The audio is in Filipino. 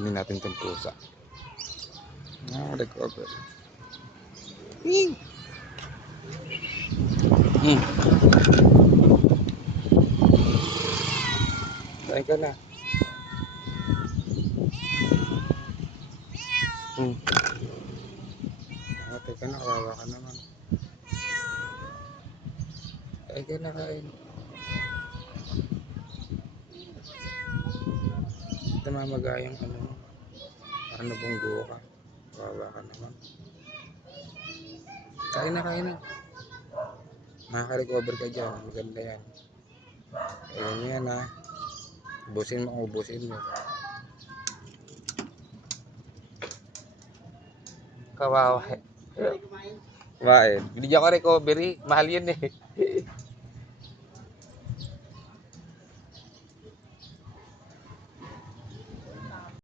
Kainin natin itong pusa. Recover. Kain ka na. Teka na, kawawa ka naman. Kain ka na, kain. Ito mamagayang ano, parang nabunggo ka. Kawawa ka naman. Kain na, kain na. Makaka-recover ka dyan. Maganda yan. Ayan yan ha. Ubusin mo, ubusin mo. Kawawa. Kumain. Hindi ako recovery. Mahal yun eh.